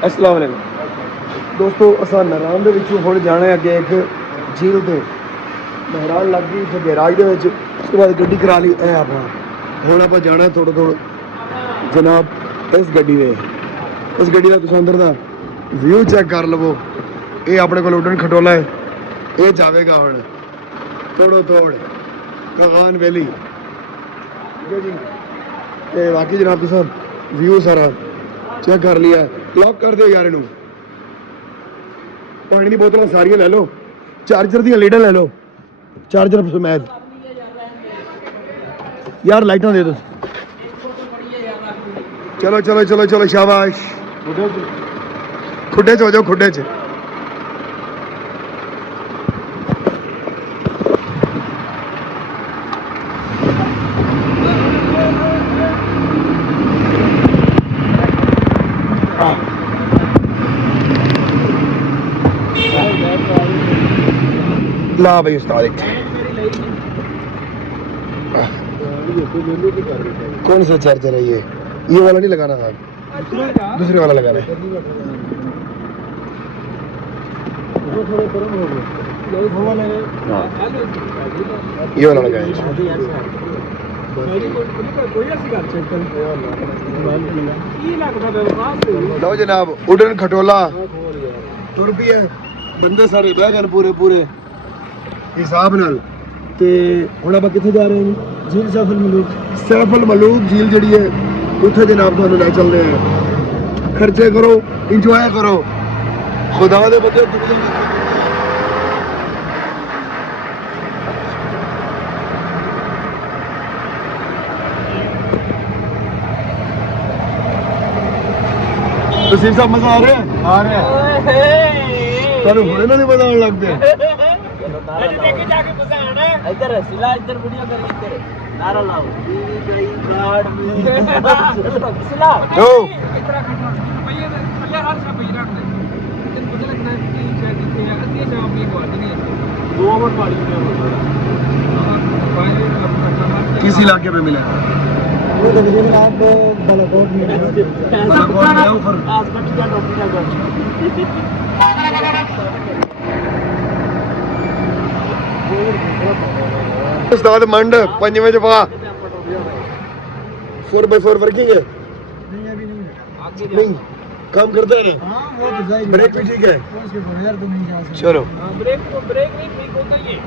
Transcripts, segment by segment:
अस्सलाम वालेकुम दोस्तों, असां नरान दे विचों हुण जाना है अगे एक झील ते। नहरान लग गई इत्थे गैराज दे विच, उस बाद गड्डी करा ली है अपना। हुण आपां जाना थोड़ा थोड़ा जनाब इस गड्डी दे। इस गड्डी दा तुसीं अंदर दा व्यू चेक कर लवो। ये अपने कोल उडन खटोला है, ये जावेगा हुण थोड़ो थोड़ कगान वैली, ठीक है जी। ते बाकी जनाब तुसीं व्यू सारा चेक कर लिया। लॉक कर दो यार इनू। पानी की बोतल सारियां ले लो, चार्जर दी लीडां ले लो, चार्जर समेत। यार लाइटां दे दो। चलो चलो चलो चलो शाबाश। खुडे च हो जाओ, खुडे च। ला भाई उस्ताद कौन सा चार्जर है? ये वाला नहीं लगाना था, दूसरे वाला लगाना है। ये वाला लगाए। लो जनाब उड़न खटोला तुर भी है, बंदे सारे बह गए पूरे पूरे हिसाब नाल। ते हुण आपां कित्थे जा रहे हैं? झील सैफुल मलूक झील जिहड़ी है उत्थे जनाब तुहानूं लै चलदे हैं। खर्चे करो, इंजॉय करो, खुदा दे बंदे तसीम साहब मजा आ रहा है? आ रहा है। तुहानूं हुणे ना मजा आउण लग पिया। इधर सिला, इधर वीडियो कर, इधर नारा लाओ सिला जो इतना भैया पल्ले हाथ से भैया रख दे। मुझे लगता है कि शायद ये अति जवाब भी बात नहीं है। 2 ओवर पानी में किस इलाके में मिला? वो तकरीबन आप बालाकोट में ऊपर आसपास का डॉक्टर उस्ताद मंड 5 बजे पा 4x4 वर्किंग है? नहीं अभी नहीं है। नहीं काम करता है ना? हाँ वो तो जाएगा। ब्रेक भी ठीक है? उसके बगैर तो नहीं जा सकते। चलो ब्रेक नहीं ठीक होता ही है।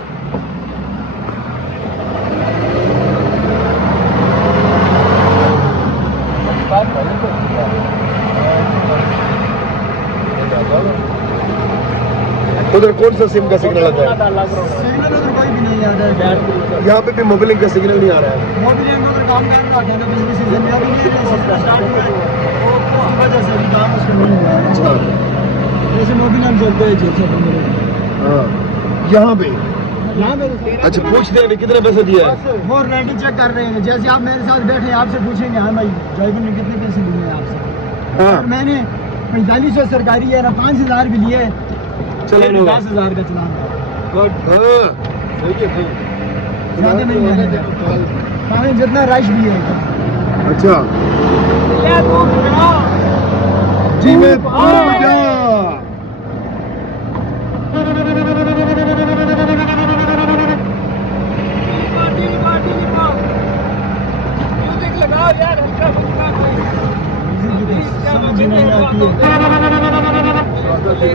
उधर कौन सा सिम का सिग्नल आता है? सिग्नल उधर कोई भी नहीं आता है। यहाँ पे भी मोबिलिंग का सिग्नल नहीं आ रहा है। मोबिलिंग उधर काम करना है ना, बिजली सीजन में अभी नहीं है, स्टार्ट हुआ है, उसकी वजह से भी काम उसको नहीं हुआ है। अच्छा जैसे मोबिलिंग चलते हैं जैसे हाँ यहाँ पे अच्छा पूछते हैं कितने पैसे दिया है? वो रेंट चेक कर रहे हैं। जैसे आप मेरे साथ बैठे हैं, आपसे पूछेंगे हाँ भाई ड्राइवर ने कितने पैसे लिए हैं आपसे? हाँ मैंने 4500 सरकारी है ना, 5000 भी लिए, 10,000 का चलान ज़्यादा नहीं है, पानी जितना रश भी है। अच्छा जी मैं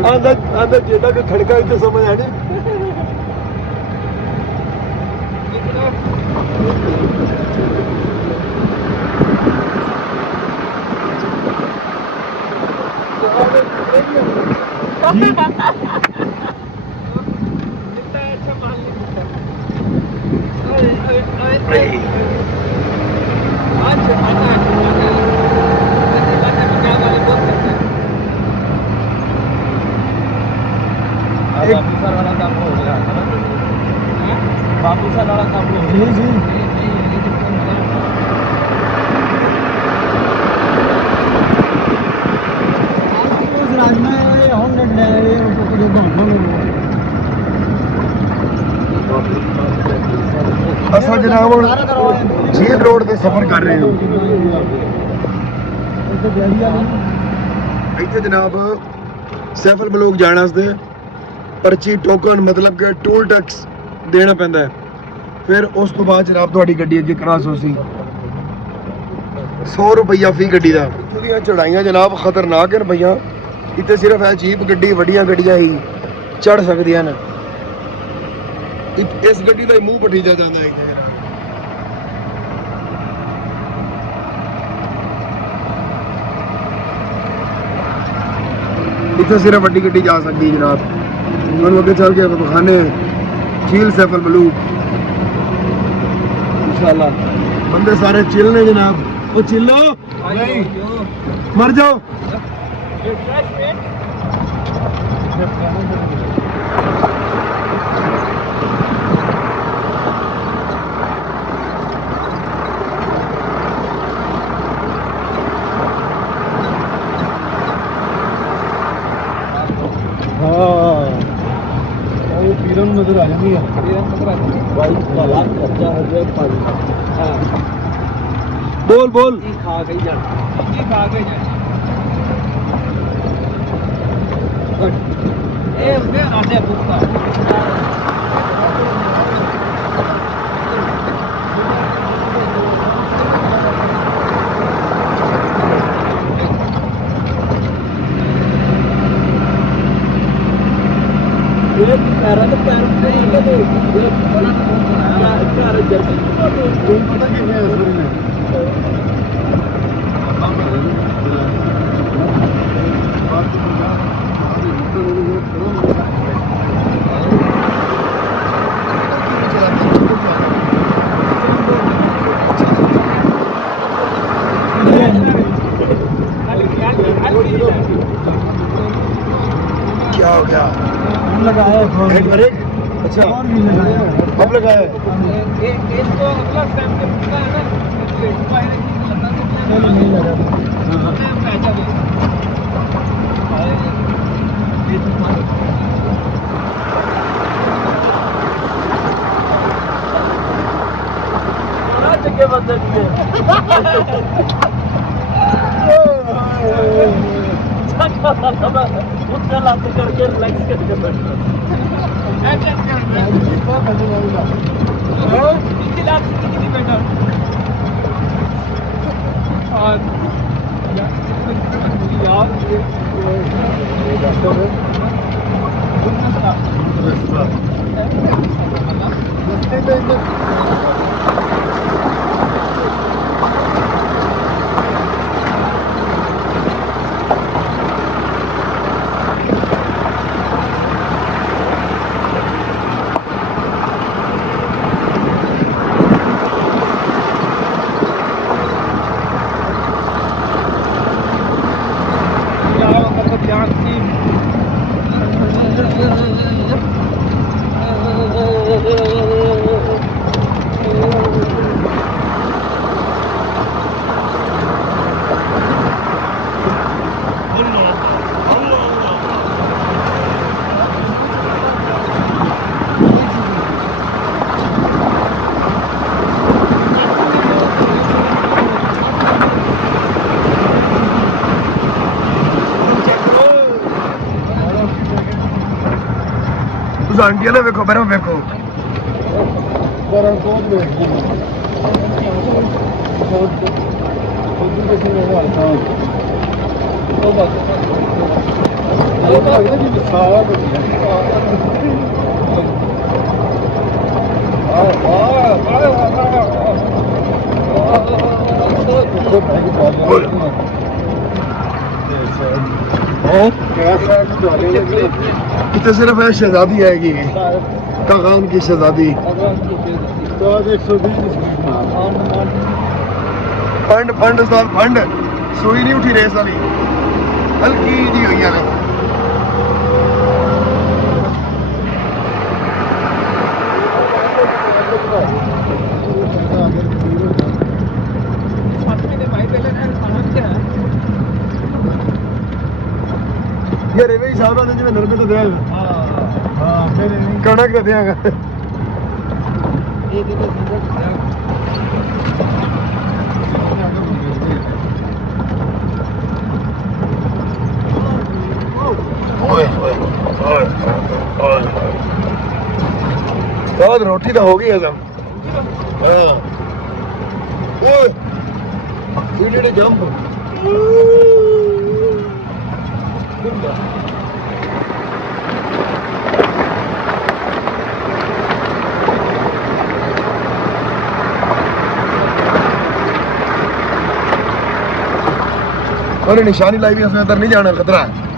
अंदर जेड़ा का खड़का इतने समझ आने असा जनाब झील रोड से सफर कर रहे हो। ਇੱਥੇ ਜਨਾਬ ਸੈਫਲ ਮਲੂਕ ਜਾਣ ਵਾਸਤੇ ਪਰਚੀ ਟੋਕਨ ਮਤਲਬ ਕਿ ਟੋਲ ਟੈਕਸ ਦੇਣਾ ਪੈਂਦਾ ਹੈ। ਫਿਰ ਉਸ ਤੋਂ ਬਾਅਦ ਜਨਾਬ ਤੁਹਾਡੀ ਗੱਡੀ ਅੱਗੇ ਕ੍ਰਾਸ ਹੋ ਸੀ। 100 ਰੁਪਈਆ ਫੀ ਗੱਡੀ ਦਾ। ਇੱਥੋਂ ਦੀਆਂ ਚੜਾਈਆਂ ਜਨਾਬ ਖਤਰਨਾਕ ਹਨ ਭਈਆ। ਇੱਥੇ ਸਿਰਫ ਇਹ ਜੀਪ ਗੱਡੀ ਵੱਡੀਆਂ ਗੱਡੀਆਂ ਹੀ ਚੜ ਸਕਦੀਆਂ ਨੇ। ਇਸ ਗੱਡੀ ਦਾ ਮੂੰਹ ਪਟੀਜਾ ਜਾਂਦਾ ਹੈ। ਇੱਥੇ ਸਿਰਫ ਵੱਡੀ ਗੱਡੀ ਜਾ ਸਕਦੀ ਜਨਾਬ। ਹੁਣ ਅੱਗੇ ਚੱਲ ਕੇ ਵਿਖਾਣੇ ਝੀਲ ਸੈਫਲ ਮਲੂਕ इंशाल्लाह। बंदे सारे चिल ने जनाब। वो चिल्लो नहीं मर जाओ। पीरन नजर आ जाती है। बोल बोल खा गई जा ए उसने आटे पुष्पा पैर नहीं लगे पता कि क्या हो गया लगाया है ब्रेक। अच्छा अब लगाया है। इसको अगला टाइम पे पूछना है ना नहीं लगा जगह बदल उसका लात करके रिलैक्स करके बैठना आंटी ने वेखो बर्फ वेखो इतने सिर्फ है शहजादी आएगी कागान की शहजादी। फंड फंड साल फंड सोई नहीं उठी रेस वाली हल्की जी हुई है। ये रेवे हिसाब ਨਾਲ ਜਿਵੇਂ ਨਰਮੇ ਤੋਂ ਦਿਆਂਗਾ। ਹਾਂ ਫਿਰ ਕਣਕ ਤੇ ਦਿਆਂਗਾ। ਇਹ ਕਿਤੇ ਸਿੰਗਲ ਓਏ ਓਏ ਓਏ ਓਏ ਬਹੁਤ ਰੋਟੀ ਤਾਂ ਹੋ ਗਈ ਹਜ਼ਮ ਹਾਂ ਓਏ ਇਹ ਜਿਹੜੇ ਜੰਪ ਉਹਨੇ ਨਿਸ਼ਾਨੀ ਲਾਈ ਵੀ ਅਸੀਂ ਅੰਦਰ ਨਹੀਂ ਜਾਣਾ ਖਤਰਾ ਹੈ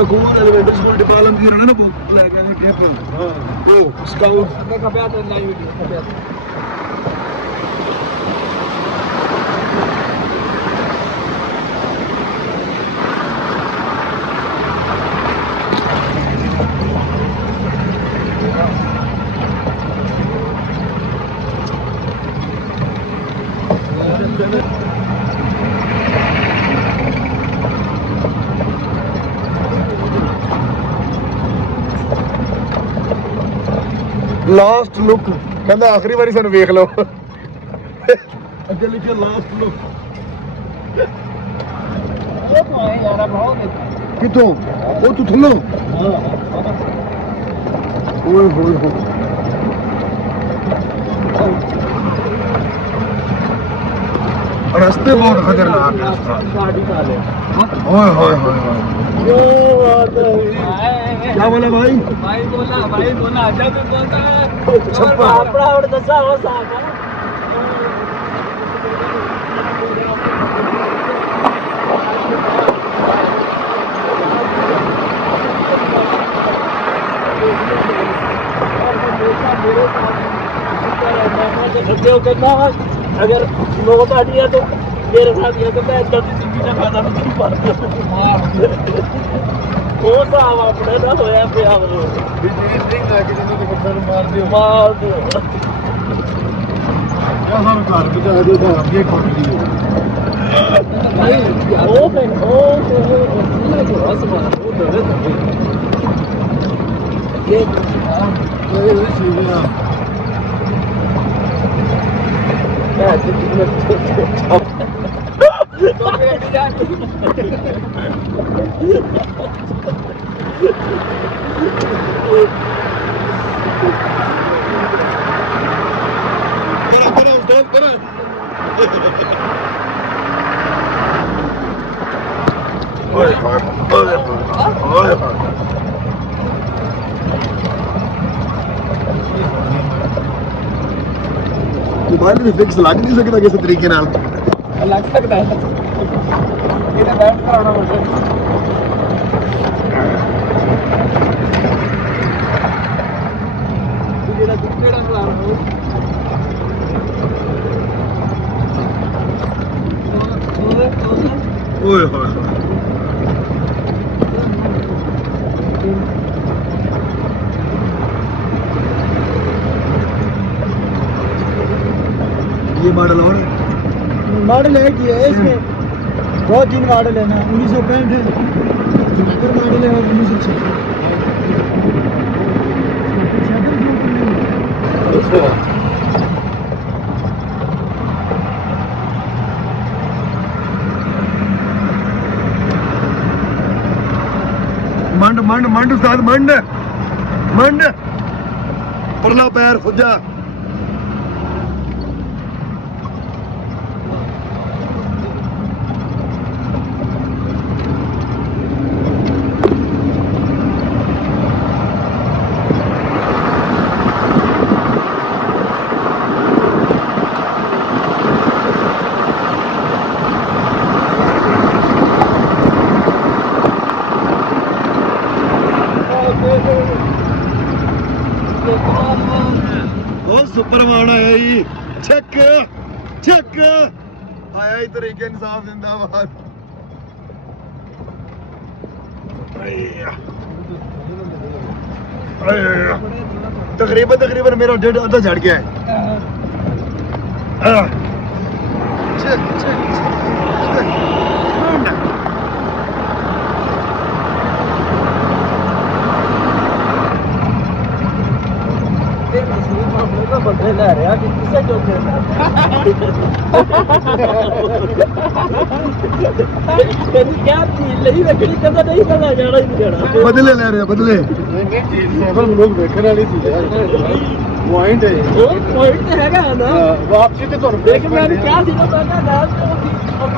ਸਕੂਲ ਐਲੀਮੈਂਟਰੀ ਸਕੂਲ ਡਿਪਾਲਮ ਦੀ ਨਾ ਬੁੱਕ ਲੈ ਕੇ ਆਏ ਟੇਬਲ ਹਾਂ ਉਹ ਸਕਾਊਟ ਅੱਗੇ ਖਪਿਆ ਤੇ ਨਹੀਂ ਵੀਡੀਓ ਖਪਿਆ ਲਾਸਟ ਲੁੱਕ ਕਹਿੰਦਾ ਆਖਰੀ ਵਾਰੀ ਸਾਨੂੰ ਵੇਖ ਲਓ ਅੱਗੇ ਲਿਖਿਆ ਲਾਸਟ ਲੁੱਕ ਉਹ ਤੋਂ ਆਏ ਯਾਰ ਬਹੁਤ ਕਿੱਥੋਂ ਉਹ ਤੂੰ ਥੱਲੋਂ ਓਏ ਹੋਏ ਹੋ ਰਸਤੇ ਬਹੁਤ ਖਤਰਨਾਕ ਹੈ ਓਏ ਹੋਏ ਹੋਏ क्या बोला भाई बोला जब बोलता है अपना और दसा हो साहब अगर मौका दिया तो मेरे साथ ये तो मैं इधर की जिंदगी ना खाता नहीं पाता ਉਹ ਸਾਹ ਆਪਣੇ ਦਾ ਹੋਇਆ ਪਿਆ ਉਹ ਵੀ ਜਿਹੜੀ ਡਰਿੰਕ ਆ ਕੇ ਜਿਹਨੂੰ ਬੰਦਾ ਨੂੰ ਮਾਰ ਦਿਓ ਯਾ ਸਾਨੂੰ ਘਰ ਬਚਾ ਦਿਓ ਤਾਂ ਅੱਗੇ ਖੁੱਟ ਗਈ ਉਹ ਅਸਮਾਨ ਉਹ ਦਵੇ ਇਹ ਚੀਜ਼ਾਂ ਮੈਂ ਜਿੱਦ मोबाइल में फिक्स लग नहीं सकता किसी तरीके नाल लग सकता है ये बैठ कराना पड़ता जेड़ा दूसरे रंग ला रहा हूं ओए होए ये मॉडल और मॉडल है कि है इसमें बहुत दिन मॉडल है ना 1965 है मॉडल है और 1966 मंड मंड मंड उस्ताद मंड मंड परला पैर खुजा सुपरमान आया जी चेक चेक आया ही तरीके इंसाफ जिंदाबाद तकरीबन मेरा डेढ़ आधा झड़ गया है। चल चल बंदे ले रहा कि किसे जो क्या चीज नहीं रखनी कदा नहीं पता जाना ही नहीं जाना बदले ले रहे बदले सेवन लोग देखने वाली चीज है पॉइंट है वो पॉइंट है ना वापसी तो तुम देख मैंने क्या थी तो मैं नाम तो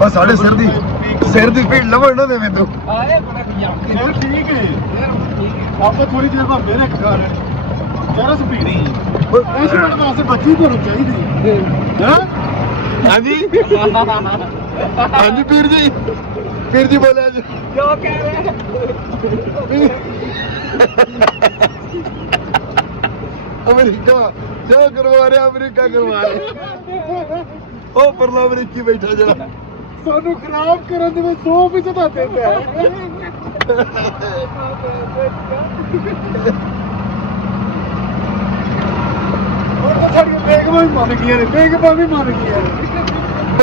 बस साढ़े सिर दी भीड़ लवण ना दे तू आए बड़ा यार ठीक है आपको थोड़ी देर बाद मेरे घर जरा सी भीड़ी ऐसे बड़े वास्ते बच्ची तो चाहिए हां हाँ जी पीर जी बोले आज क्या कह रहे हैं अमेरिका क्या करवा रहे अमेरिका करवा रहे ओ परला अमेरिकी बैठा जरा ਸਾਨੂੰ ਖਰਾਬ ਕਰਨ ਦੇ ਵਿੱਚ 100% ਦਿੰਦਾ ਹੈ ਉਹ ਸਾਡੀ ਬੇਗਮਾਂ ਵੀ ਮੰਨ ਗਈਆਂ ਨੇ ਬੇਗਮਾਂ ਵੀ ਮੰਨ ਗਈਆਂ ਨੇ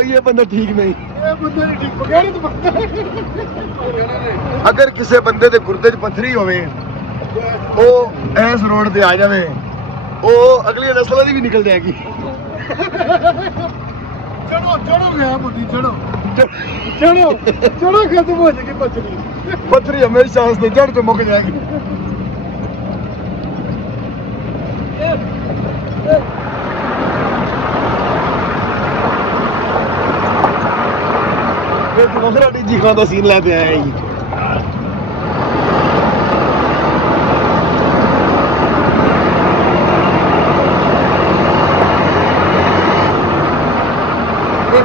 ये बंदा ठीक नहीं ਇਹ ਬੰਦਾ ਨਹੀਂ ਠੀਕ ਬਗੈਰ ਤਾਂ ਬੰਦਾ अगर किसी बंदे दे गुर्दे च पत्थरी होवे ओ इस रोड ते आ जावे ओ अगली नस्ल दी भी निकल जाएगी चढ़ो चढ़ो गया बुद्धि चढ़ो चढ़ो चढ़ो खत्म हो जाएगी पत्थरी हमेशा उसने जड़ पे मुक जाएगी फिर दूसरा डीजी खान का सीन लेते आए जी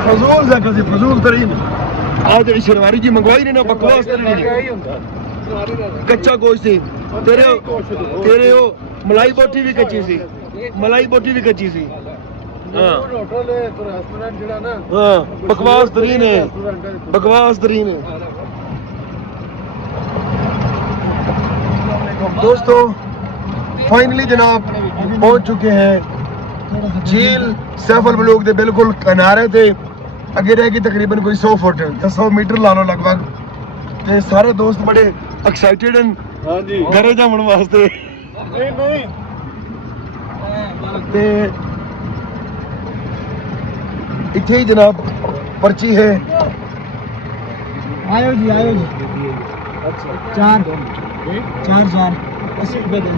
फजूल सा किसी फजूल तरीन आज जी शरवारी जी मंगवाई ने ना बकवास तरीन कच्चा गोश्त सी तेरे ओ मलाई बोटी भी कच्ची सी हां होटल है तो रेस्टोरेंट जेड़ा ना हां बकवास तरीन है दोस्तों फाइनली जनाब पहुंच चुके हैं झील सैफल मलूक दे बिल्कुल किनारे ते अगे रहेगी तकरीबन कोई 100 फुट या 100 मीटर ला लो लगभग ते सारे दोस्त बड़े एक्साइटेड हैं हां जी घरे जाने वास्ते नहीं ते इत्थे ही जनाब पर्ची है आयो जी अच्छा 4 80 रुपए दें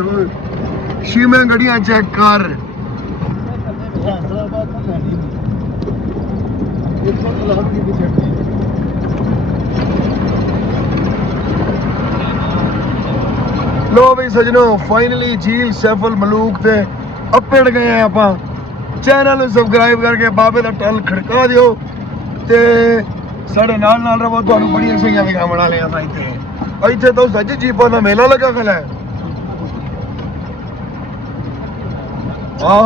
ओए शीमें गड़ियां चेक कर लो भाई सजनों फाइनली झील सैफल मलूक ते अपड़ गए हैं आप चैनल सबसक्राइब करके बाबे दा टल खड़का दियो ते साढ़े नाल रहो तुहानू बड़ियां सहियां विखावण वाले आ इत्थे तो सच जीपां दा मेला लगा खला है हाँ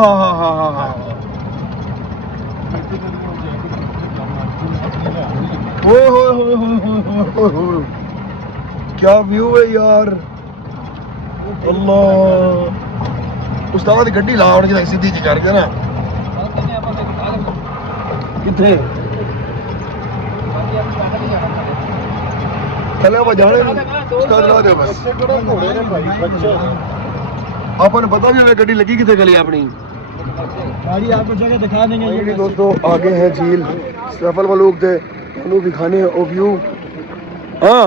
क्या व्यू है यार अल्लाह उस्ताद गड्डी ला और सीधी जी करके ना किथे चले आप जाने उस्ताद ला दे बस अपन पता भी हमें गड्डी लगी किथे गली अपनी गाड़ी आपको जगह दिखा देंगे ये दोस्तों आगे है झील सैफल मलूक दे उन्हों दिखाने हैं ओ व्यू हाँ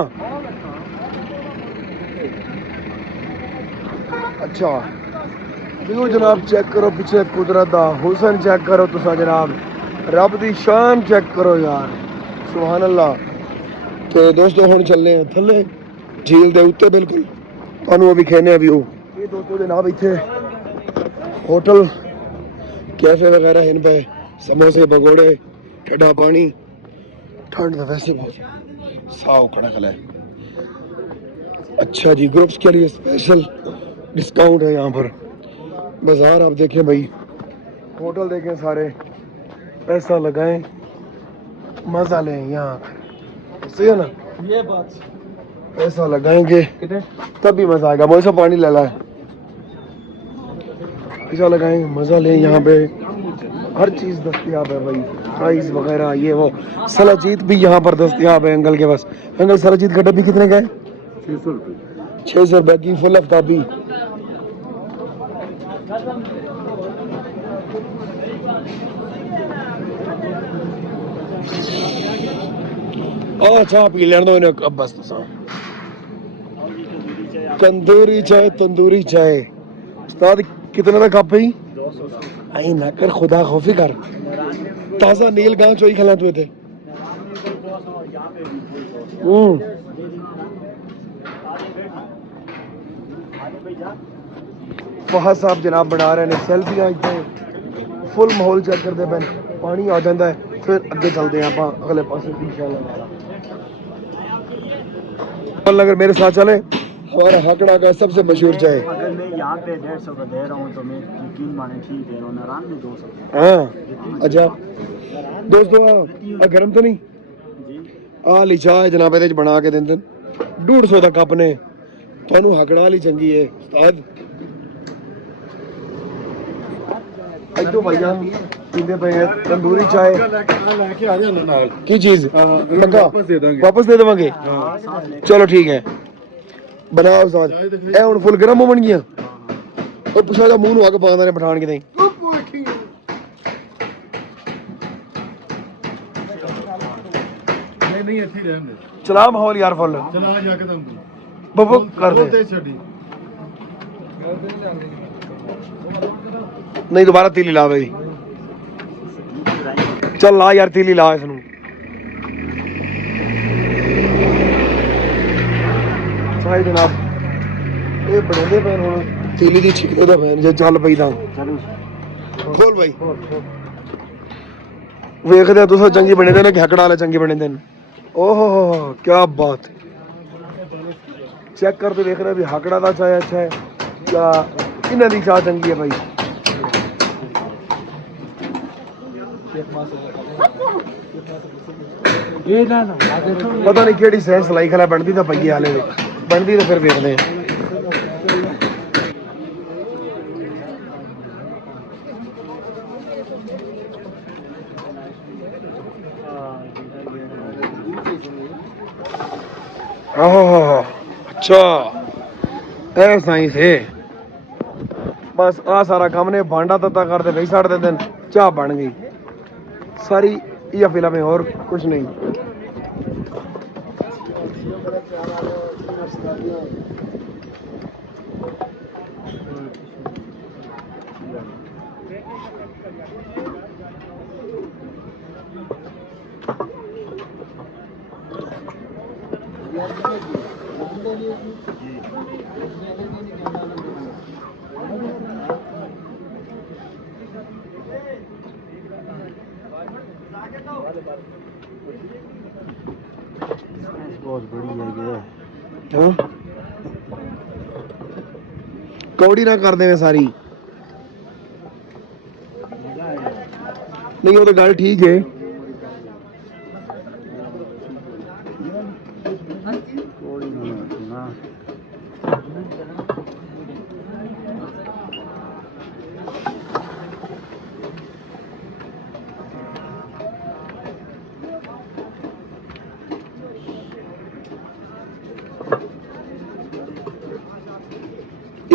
अच्छा व्यू जनाब चेक करो पिछले कुदरत दा हुसन चेक करो तुसा जनाब रब दी शान चेक करो यार सुभान अल्लाह। तो दोस्तों हुण चलने हैं थल्ले झील दे उत्ते बिल्कुल तुहानू अभी खेने व्यू। ये दोस्तों जनाब इत्थे होटल कैफे वगैरह इन पे समोसे पकौड़े ठंडा पानी ठंड तो वैसे बहुत साव कड़क है। अच्छा जी ग्रुप्स के लिए स्पेशल डिस्काउंट है यहाँ पर। बाजार आप देखें भाई होटल देखें सारे पैसा लगाएं मज़ा लें यहाँ सही है ना। ये बात पैसा लगाएंगे तब भी मज़ा आएगा। मुझे पानी ले ला है पैसा लगाएंगे मज़ा लें। यहाँ पे हर चीज़ दस्तियाब है भाई प्राइस वगैरह ये वो। सलाजीत भी यहाँ पर दस्तियाब है अंकल के पास। अंकल सलाजीत का डब्बी कितने का है? 600 रुपये 600 रुपये की फुल आफ्ताबी। चाह पी लेने दो इन्हें अब बस तुसा। तंदूरी चाय उस्ताद कितने का कप है? आई ना कर खुदा खौफी कर ताजा नील गांव चोई खिला तुए थे। फहद साहब जनाब बना रहे हैं सेल्फियां इतने फुल माहौल चेक करते पे पानी आ जाता है फिर अगे चलते हैं आप अगले पास इंशाल्लाह। अगर मेरे साथ चले हमारा हाकड़ा का सबसे मशहूर चाय। अगर मैं यहाँ पे 150 का दे रहा हूँ तो मैं यकीन माने ठीक दे रहा हूँ नारायण में 200। हाँ अच्छा दोस्तों गर्म तो नहीं आ ली चाय जनाब ਇਹਦੇ ਚ ਬਣਾ ਕੇ ਦਿੰਦੇ 150 ਦਾ ਕੱਪ ਨੇ ਤੁਹਾਨੂੰ ਹਕੜਾ ਵਾਲੀ ਚੰਗੀ ਹੈ ਉਸਤਾਦ। ਇੱਥੋਂ ਭਾਈਆਂ ਪੀਂਦੇ ਪਏ ਆ ਤੰਦੂਰੀ ਚਾय ਲੈ ਕੇ ਆ ਜਾਣਾ ਨਾਲ ਕੀ ਚੀਜ਼ ਪੱਕਾ ਵਾਪਸ ਦੇ ਦਾਂਗੇ ਚਲੋ ਠੀਕ ਹੈ ਬਣਾਓ ਉਸਤਾਦ। ਇਹ ਹੁਣ ਫੁੱਲ ਗਰਮ ਹੋਣਗੀਆਂ ਉਹ ਪੁੱਛਾ ਦਾ ਮੂੰਹ ਨੂੰ ਅੱਗ ਪਾਉਂਦੇ ਨੇ ਪਠਾਨ ਕਿਤੇ। ਨਹੀਂ ਇੱਥੇ ਰਹਿਣ ਦੇ ਚਲਾ ਮਾਹੌਲ ਯਾਰ ਫੁੱਲ ਚਲਾ ਜਾ ਕੇ ਦਮ ਬੱਬੂ ਕਰ ਦੇ ਤੇ ਛੱਡੀ ਨਹੀਂ ਦੁਬਾਰਾ ਤੀਲੀ ਲਾ ਬਈ ਚੱਲ ਲਾ ਯਾਰ ਤੀਲੀ ਲਾ ਇਸ ਨੂੰ। ਸਾਈ ਜਨਾਬ ਇਹ ਬਣਾਉਂਦੇ ਪਏ ਹੁਣ ਤੀਲੀ ਦੀ ਛਿੱਕੇ ਦਾ ਫੈਨ ਜੇ ਚੱਲ ਪਈ ਤਾਂ ਖੋਲ ਬਾਈ ਵੇਖਦੇ ਤੁਸੀਂ ਚੰਗੀ ਬਣੇ ਨੇ ਕਿ ਹਕੜਾ ਵਾਲੇ ਚੰਗੇ ਬਣੇ ਨੇ। ओहो क्या बात चेक करते देख रहे हैं भी हाकड़ा का चाय अच्छा है क्या किन्ना दी चाय चंगी है भाई। पता नहीं केड़ी सैन सलाई खला बनती तो पई हाले बनती तो फिर देखते हैं। अच्छा ऐसा ही से बस आ सारा काम ने भांडा तत्ता करते भाई साढ़े दिन चाह बन गई सारी या फिल्म में और कुछ नहीं। बहुत बड़ी है कौड़ी ना कर दे सारी नहीं वो तो गल ठीक है।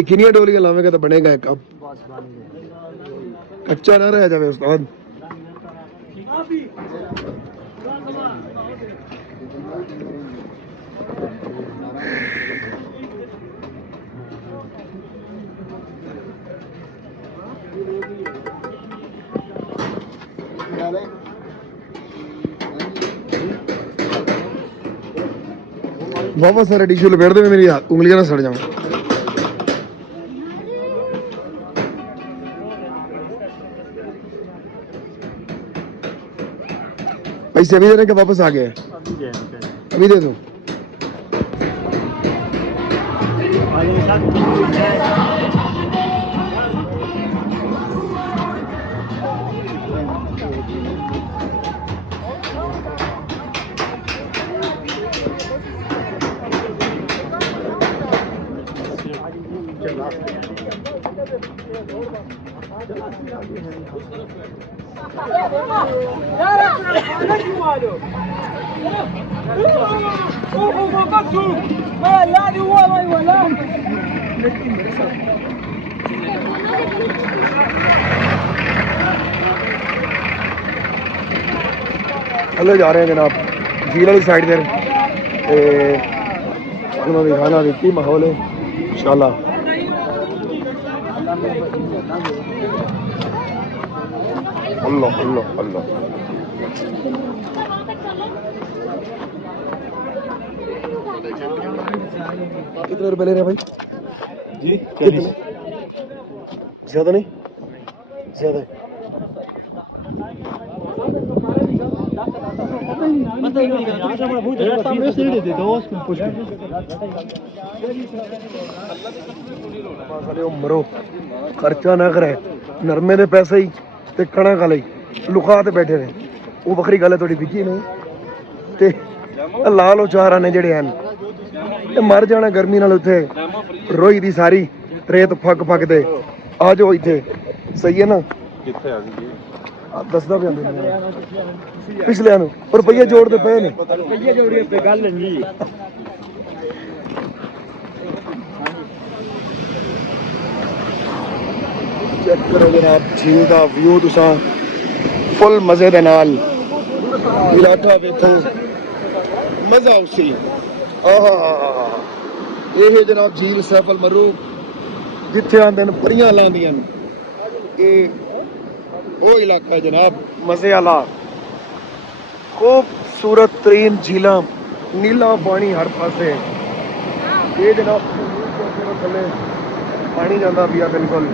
किनिया डोलियां लावेगा तो बनेगा एक कप कच्चा ना रह जावे उस्ताद। बहुत सारे टिश्यू लपेट दे, मेरी उंगलियां ना सड़ जाऊं। पैसे अभी देने के वापस आ गए? अभी दे दो। हेलो जा रहे हैं जनाब झील वाली साइड पर दिखाना भी की माहौल है इंशाल्लाह। अल्लाह अल्लाह अल्लाह। कितने रुपए ले रहे हैं भाई जी? कितने? ज्यादा नहीं? ज्यादा है। मरो खर्चा ना करे नरमे दे पैसे ही ते कणक वाले लुका ते बैठे ने वो बखरी गल है थोड़ी बिकी नहीं ते लाल ओ चार आने जेड़े हैं ते मर जाना गर्मी नाल उत्थे रोई दी सारी रेत फक फक दे आ जाओ इत्थे सही है ना। कित्थे आ गई दसदा पे आंदे पिछले नु रुपये जोड़ते पे ने रुपये जोड़ी पे गल नहीं। चेक करो जनाब झील का व्यू तुसा फुल मजे दे नाल इलाका देखो मजा उसी। आहा ये जनाब झील सैफ अल मरूक जिथे आंदे न परियां लैंदियां ये वो इलाका है जनाब मजे आला खूबसूरत तरीन झीला नीला पानी हर पासे ये जनाब थले पानी जाता पिया बिल्कुल।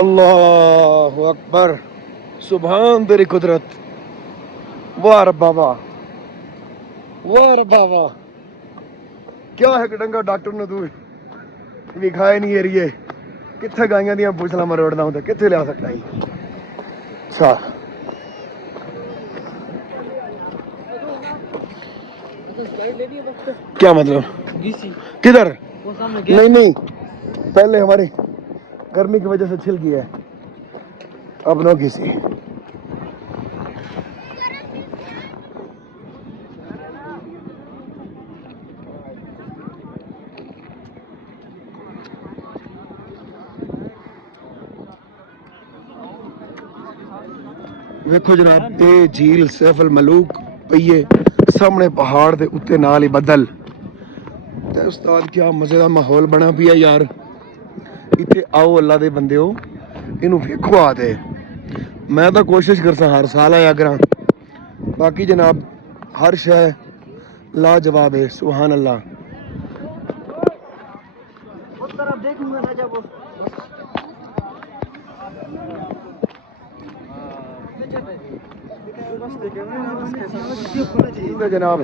अल्लाहु अकबर सुभान तेरी कुदरत। वाह रब्बा वाह रब्बा वाह। क्या है डंगा डॉक्टर ने तू विखाए नहीं एरिए कितने गाइयां दियां पूछला मरोड़ना होंगे कितने लिया सकता ही। अच्छा क्या मतलब किधर? नहीं नहीं पहले हमारी गर्मी की वजह से छिल गया है अब नो घिसी। ਵੇਖੋ ਜਨਾਬ ਇਹ ਝੀਲ ਸੈਫ ਅਲ ਮਲੂਕ ਪਈਏ ਸਾਹਮਣੇ ਪਹਾੜ ਦੇ ਉੱਤੇ ਨਾਲ ਹੀ ਬੱਦਲ ਤੇ ਉਸਤਾਦ ਕੀ ਮਜ਼ੇ ਦਾ ਮਾਹੌਲ ਬਣਾ ਪਿਆ ਯਾਰ। ਇੱਥੇ ਆਓ ਅੱਲਾ ਦੇ ਬੰਦਿਓ ਇਹਨੂੰ ਵੇਖੋ ਆਦੇ ਮੈਂ ਤਾਂ ਕੋਸ਼ਿਸ਼ ਕਰਦਾ ਹਰ ਸਾਲ ਆਇਆ ਕਰਾਂ ਬਾਕੀ ਜਨਾਬ ਹਰ ਸ਼ੈ लाजवाब है सुभान अल्लाह। जनाब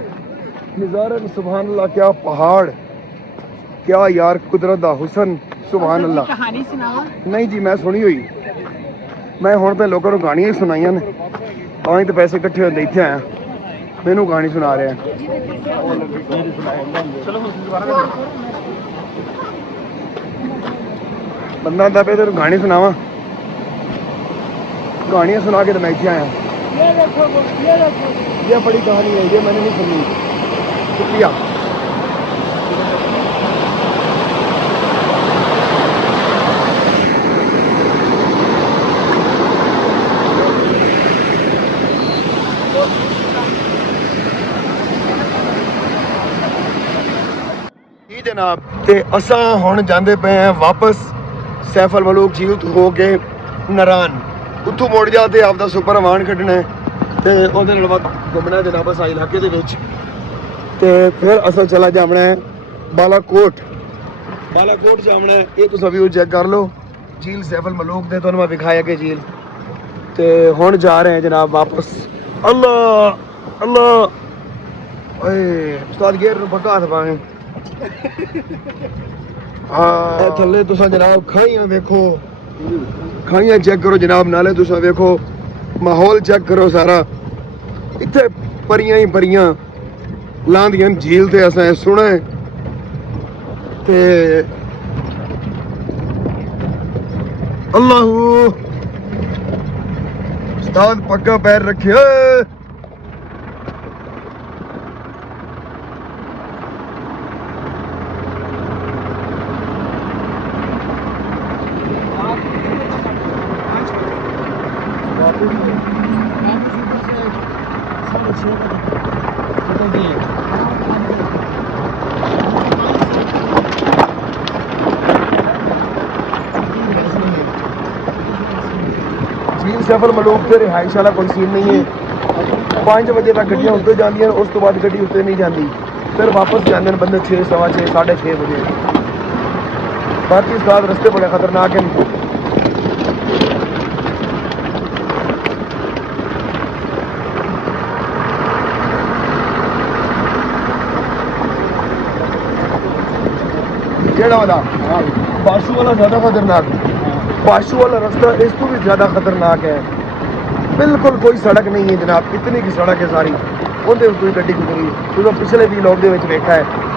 नज़ारा सुभान अल्लाह क्या पहाड़ क्या यार कुदरत दा हुसन सुभान अल्लाह। कहानी सुनाओ। नहीं जी मैं सुनी हुई मैं हुण तो लोगों को गानियां ही सुनाइयां ने तां ही तो पैसे इकट्ठे होंदे इत्थे आया मैनू गानी सुना रहे हैं। बंदा आंदा पे तेरे गानी सुनावा गानियां सुना के तो मैं इत्थे आया। ये बड़ी कहानी है ये मैंने नहीं सुनी। शुक्रिया। जनाब ते असां हुण जांदे पे हैं वापस सैफ अल मलूक झील तो हो के नारान उत्थों मुड़ जाते आपदा सुपर वाहन कड्ढना है ते ओहदे नाल बाद घुमना जनाब अस इलाके दे विच ते फिर असां चला जावना है बालाकोट जावना है। ये तुसीं व्यू चेक कर लो झील सैफ अल मलूक दे तुहानूं मैं विखाया कि झील ते हुण जा रहे हैं जनाब वापस। अल्लाह अल्लाह ओए उस्ताद गेर नूं पक्का हत्थ पावे हाँ थल्ले तुसां जनाब खाइयां वेखो खाइयां चेक करो जनाब नाले तुसां वेखो माहौल चेक करो सारा इत्थे परियां ही परियां लांदियां झील ते असां सुना है ते अल्लाहू उस्ताद पक्का पैर रखे झील सैफ अल मलूक से रिहाइश वाला कोई सीन नहीं है 5 बजे तक गड्डियां उत्ते जांदियां उस तो बाद गड्डी उत्ते नहीं जाती फिर वापस जाते हैं बंदे 6 सवा 6 6:30 बजे। बाकी साथ रस्ते बड़े खतरनाक हैं। केड़ा वाला पाशू वाला ज़्यादा खतरनाक पाशू वाला रास्ता इस तो भी ज़्यादा खतरनाक है। बिल्कुल कोई सड़क नहीं है जनाब इतनी की सड़क है सारी उहदे उत्ते गड्डी गुजरी तो पिछले भी लोग दे विच वेखा है